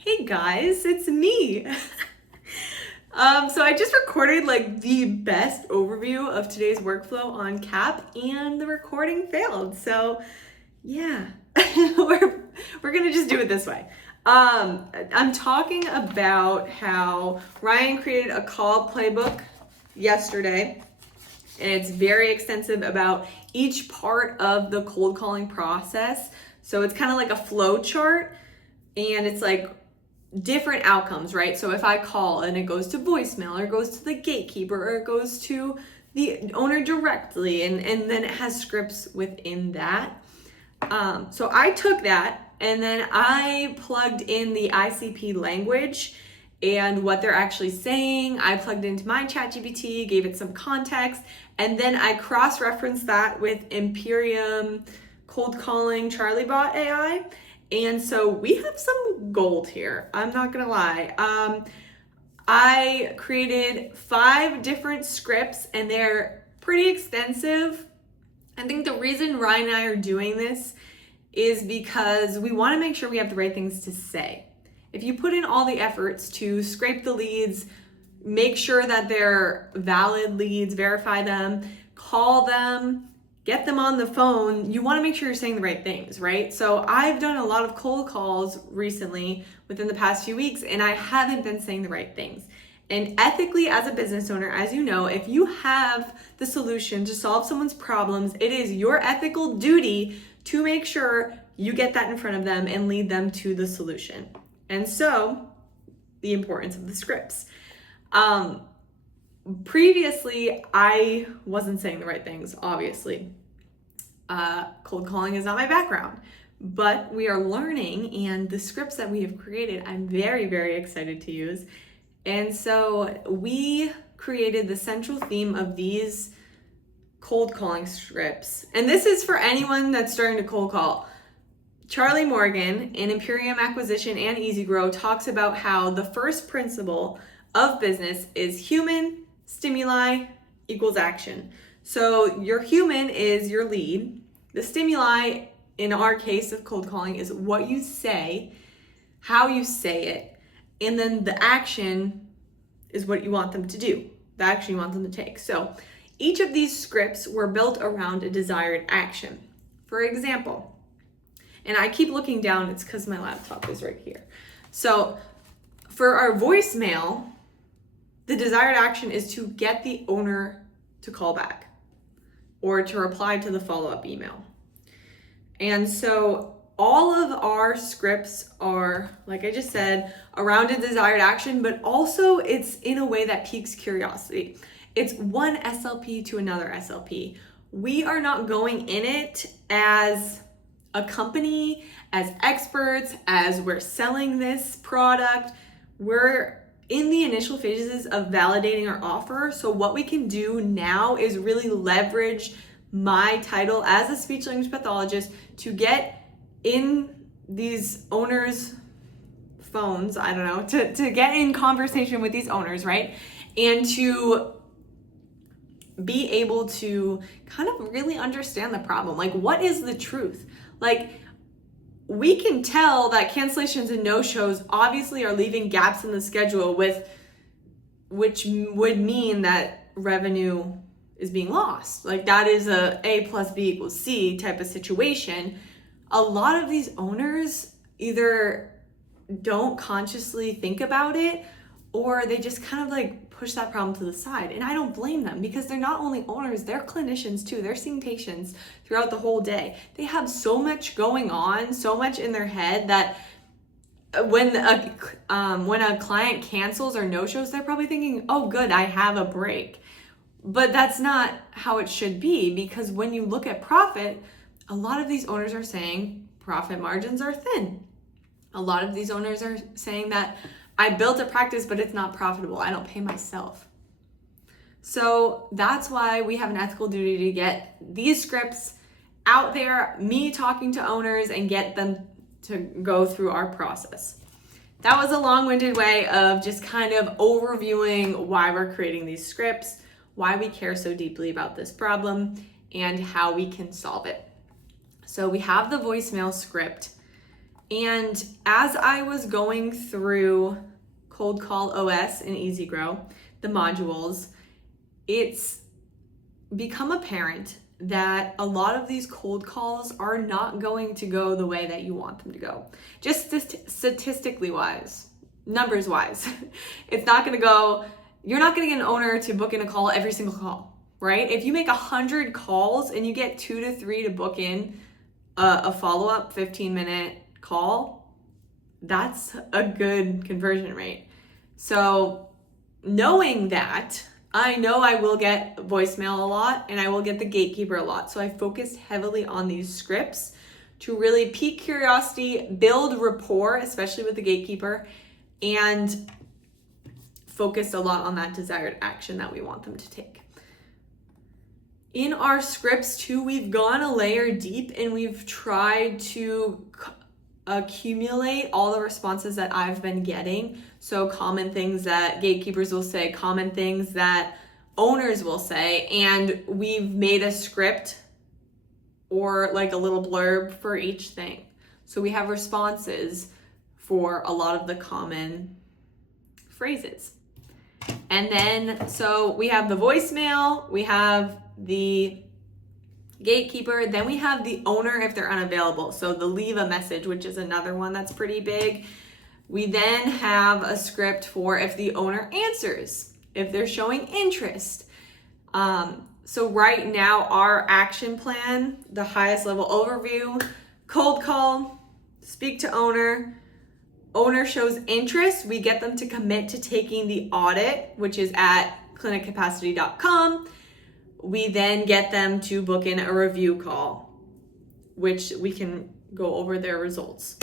Hey guys, it's me. So I just recorded like the best overview of today's workflow on CAP and the recording failed. So yeah, we're gonna just do it this way. I'm talking about how Ryan created a call playbook yesterday, and it's very extensive about each part of the cold calling process. So it's kind of like a flow chart, and it's like different outcomes, right? So if I call and it goes to voicemail, or it goes to the gatekeeper, or it goes to the owner directly, and then it has scripts within that. So I took that and then I plugged in the ICP language and what they're actually saying. I plugged into my ChatGPT, gave it some context, and then I cross-referenced that with Imperium Cold Calling CharlieBot AI. And so we have some gold here. I'm not gonna lie. I created 5 different scripts and they're pretty extensive. I think the reason Ryan and I are doing this is because we want to make sure we have the right things to say. If you put in all the efforts to scrape the leads, make sure that they're valid leads, verify them, call them, get them on the phone, you want to make sure you're saying the right things, right? So I've done a lot of cold calls recently within the past few weeks, and I haven't been saying the right things. And ethically, as a business owner, as you know, if you have the solution to solve someone's problems, it is your ethical duty to make sure you get that in front of them and lead them to the solution. And so, the importance of the scripts. Previously, I wasn't saying the right things, obviously. Cold calling is not my background, but we are learning, and the scripts that we have created, I'm very, very excited to use. And so we created the central theme of these cold calling scripts. And this is for anyone that's starting to cold call. Charlie Morgan in Imperium Acquisition and Easy Grow talks about how the first principle of business is human stimuli equals action. So your human is your lead. The stimuli, in our case of cold calling, is what you say, how you say it, and then the action is what you want them to do, the action you want them to take. So each of these scripts were built around a desired action. For example, and I keep looking down, it's because my laptop is right here. So for our voicemail, the desired action is to get the owner to call back or to reply to the follow-up email. And so all of our scripts are, like I just said, around a desired action, but also it's in a way that piques curiosity. It's one SLP to another SLP. We are not going in it as a company, as experts, as we're selling this product. We're in the initial phases of validating our offer. So what we can do now is really leverage my title as a speech language pathologist to get in these owners' phones, I don't know, to get in conversation with these owners, right? And to be able to kind of really understand the problem. Like, what is the truth? Like, we can tell that cancellations and no-shows obviously are leaving gaps in the schedule, which would mean that revenue is being lost. Like, that is A plus B equals C type of situation. A lot of these owners either don't consciously think about it, or they just kind of like push that problem to the side. And I don't blame them, because they're not only owners, they're clinicians too. They're seeing patients throughout the whole day. They have so much going on, so much in their head, that when a client cancels or no-shows, they're probably thinking, oh good, I have a break. But that's not how it should be, because when you look at profit, a lot of these owners are saying profit margins are thin. A lot of these owners are saying that I built a practice, but it's not profitable. I don't pay myself. So that's why we have an ethical duty to get these scripts out there, me talking to owners, and get them to go through our process. That was a long-winded way of just kind of overviewing why we're creating these scripts, why we care so deeply about this problem, and how we can solve it. So we have the voicemail script, And as I was going through Cold Call OS and Easy Grow, the modules, it's become apparent that a lot of these cold calls are not going to go the way that you want them to go. Just statistically wise, numbers wise. It's not going to go, you're not going to get an owner to book in a call every single call, right? If you make 100 calls and you get 2 to 3 to book in a follow-up 15-minute call, that's a good conversion rate. So knowing that, I know I will get voicemail a lot and I will get the gatekeeper a lot. So I focused heavily on these scripts to really pique curiosity, build rapport, especially with the gatekeeper, and focused a lot on that desired action that we want them to take. In our scripts too, we've gone a layer deep and we've tried to accumulate all the responses that I've been getting. So common things that gatekeepers will say, common things that owners will say, and we've made a script or like a little blurb for each thing. So we have responses for a lot of the common phrases. And then, so we have the voicemail, we have the gatekeeper, then we have the owner if they're unavailable. So the leave a message, which is another one that's pretty big. We then have a script for if the owner answers, if they're showing interest. So right now our action plan, the highest level overview, cold call, speak to owner, owner shows interest, we get them to commit to taking the audit, which is at cliniccapacity.com. We then get them to book in a review call, which we can go over their results.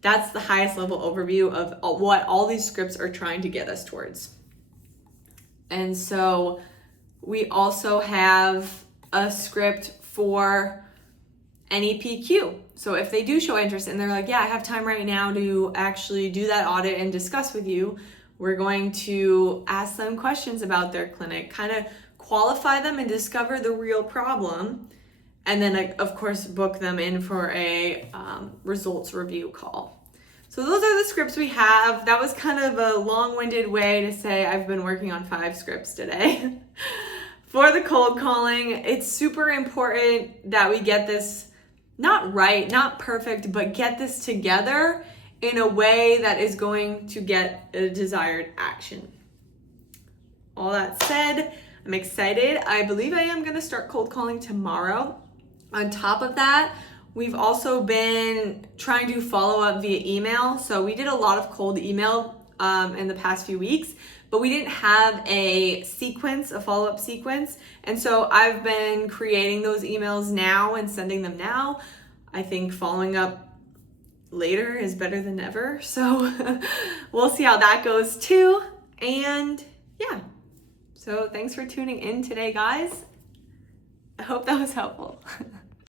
That's the highest level overview of what all these scripts are trying to get us towards. And so we also have a script for NEPQ. So if they do show interest and they're like, yeah, I have time right now to actually do that audit and discuss with you, we're going to ask them questions about their clinic, kind of qualify them and discover the real problem. And then of course, book them in for a results review call. So those are the scripts we have. That was kind of a long-winded way to say I've been working on 5 scripts today. For the cold calling, it's super important that we get this not right, not perfect, but get this together in a way that is going to get a desired action. All that said, I'm excited. I believe I am going to start cold calling tomorrow. On top of that, we've also been trying to follow up via email. So we did a lot of cold email in the past few weeks, but we didn't have a sequence, a follow-up sequence. And so I've been creating those emails now and sending them now. I think following up later is better than never. So we'll see how that goes too. And yeah, so thanks for tuning in today, guys. I hope that was helpful.